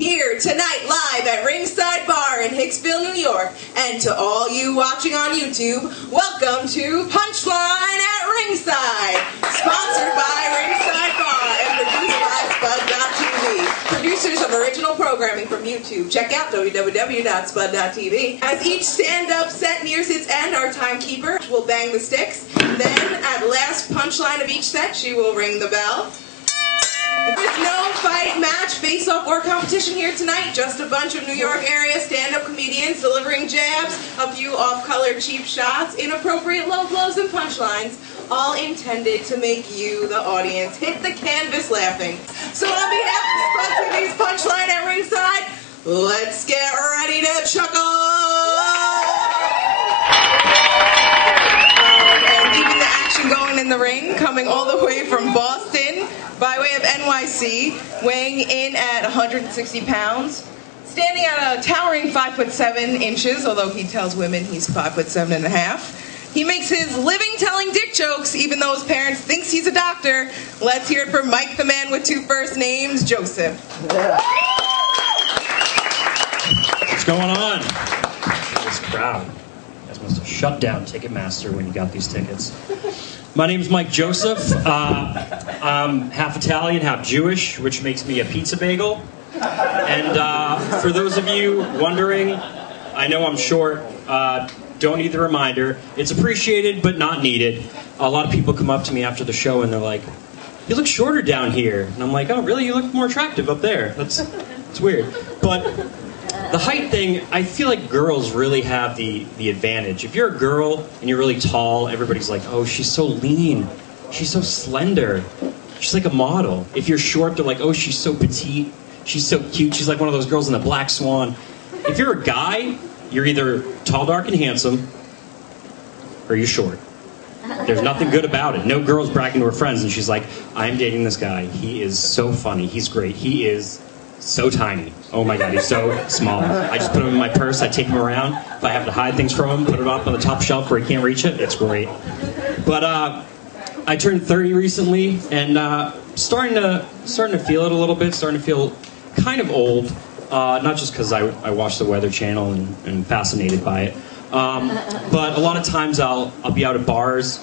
Here tonight live at Ringside Bar in Hicksville, New York. And to all you watching on YouTube, welcome to Punchline at Ringside. Sponsored by Ringside Bar and produced by Spud.tv. Producers of original programming from YouTube. Check out www.spud.tv. As each stand-up set nears its end, our timekeeper will bang the sticks. Then, at the last punchline of each set, she will ring the bell. There's no fight, match, face-off, or competition here tonight. Just a bunch of New York area stand-up comedians delivering jabs, a few off-color cheap shots, inappropriate low blows, and punchlines, all intended to make you, the audience, hit the canvas laughing. So on behalf of Spud TV's Punchline at Ringside, let's get ready to chuckle! And keeping the action going in the ring, coming all the way from Boston, by way of NYC, weighing in at 160 pounds, standing at a towering 5'7" although he tells women he's 5'7½". He makes his living telling dick jokes, even though his parents thinks he's a doctor. Let's hear it for Mike, the man with two first names, Joseph. What's going on? This crowd. You guys must have shut down Ticketmaster when you got these tickets. My name's Mike Joseph. I'm half Italian, half Jewish, which makes me a pizza bagel. And for those of you wondering, I know I'm short. Don't need the reminder. It's appreciated, but not needed. A lot of people come up to me after the show and they're like, "You look shorter down here." And I'm like, "Oh, really? You look more attractive up there." It's weird. But the height thing, I feel like girls really have the advantage. If you're a girl and you're really tall, everybody's like, "Oh, she's so lean. She's so slender. She's like a model." If you're short, they're like, "Oh, she's so petite. She's so cute. She's like one of those girls in the Black Swan." If you're a guy, you're either tall, dark, and handsome, or you're short. There's nothing good about it. No girl's bragging to her friends, and she's like, "I'm dating this guy. He is so funny. He's great. He is so tiny. Oh my God, he's so small. I just put him in my purse. I take him around. If I have to hide things from him, put it up on the top shelf where he can't reach it. It's great." But I turned 30 recently, and starting to feel it a little bit. Starting to feel kind of old. Not just because I watch the Weather Channel and am fascinated by it, but a lot of times I'll be out at bars,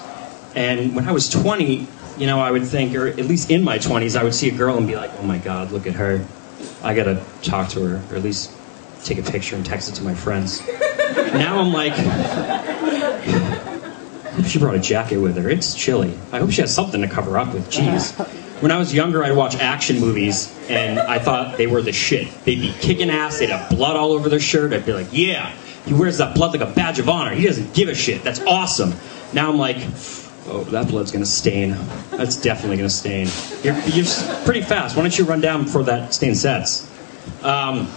and when I was 20, you know, I would think, or at least in my 20s, I would see a girl and be like, "Oh my God, look at her. I gotta talk to her, or at least take a picture and text it to my friends." Now I'm like, I hope she brought a jacket with her. It's chilly. I hope she has something to cover up with. Jeez. When I was younger, I'd watch action movies, and I thought they were the shit. They'd be kicking ass, they'd have blood all over their shirt. I'd be like, "Yeah, he wears that blood like a badge of honor. He doesn't give a shit. That's awesome." Now I'm like, "Oh, that blood's gonna stain. That's definitely gonna stain. You're pretty fast. Why don't you run down before that stain sets?" I'm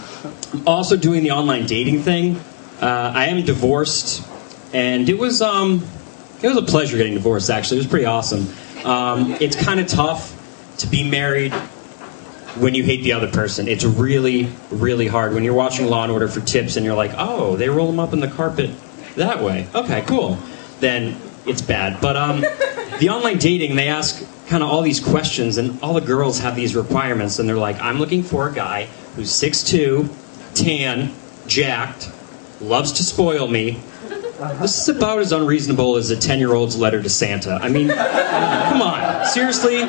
also doing the online dating thing. I am divorced, and it was a pleasure getting divorced, actually. It was pretty awesome. It's kind of tough to be married when you hate the other person. It's really, really hard. When you're watching Law & Order for tips and you're like, "Oh, they roll them up in the carpet that way. Okay, cool." Then it's bad. But the online dating, they ask kind of all these questions, and all the girls have these requirements, and they're like, "I'm looking for a guy who's 6'2", tan, jacked, loves to spoil me." This is about as unreasonable as a 10-year-old's letter to Santa. I mean, come on. Seriously,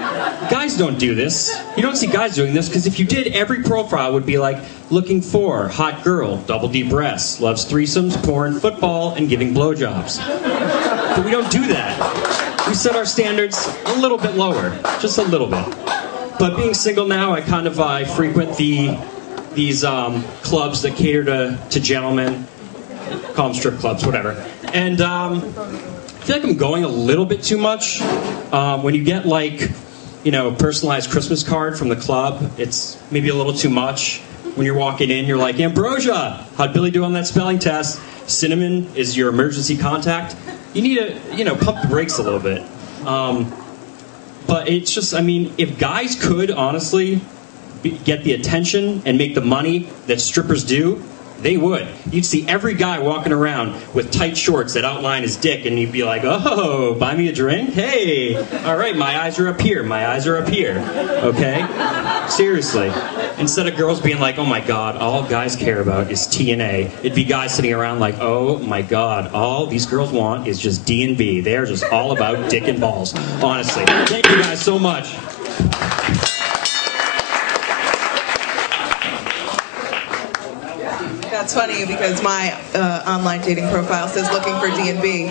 guys don't do this. You don't see guys doing this, because if you did, every profile would be like, "Looking for hot girl, double D breasts, loves threesomes, porn, football, and giving blowjobs." But we don't do that. We set our standards a little bit lower, just a little bit. But being single now, I kind of frequent these clubs that cater to gentlemen. Call them strip clubs, whatever. And I feel like I'm going a little bit too much. When you get, like, you know, a personalized Christmas card from the club, it's maybe a little too much. When you're walking in, you're like, "Ambrosia, how'd Billy do on that spelling test? Cinnamon is your emergency contact." You need to, you know, pump the brakes a little bit. But it's just, I mean, if guys could, honestly, get the attention and make the money that strippers do, they would. You'd see every guy walking around with tight shorts that outline his dick, and you'd be like, "Oh, buy me a drink? Hey, all right, my eyes are up here. My eyes are up here." Okay? Seriously. Instead of girls being like, oh my god, all guys care about is TNA, it'd be guys sitting around like, oh my god, all these girls want is just D&B. They're just all about dick and balls. Honestly. Thank you guys so much. That's funny because my online dating profile says looking for D&B.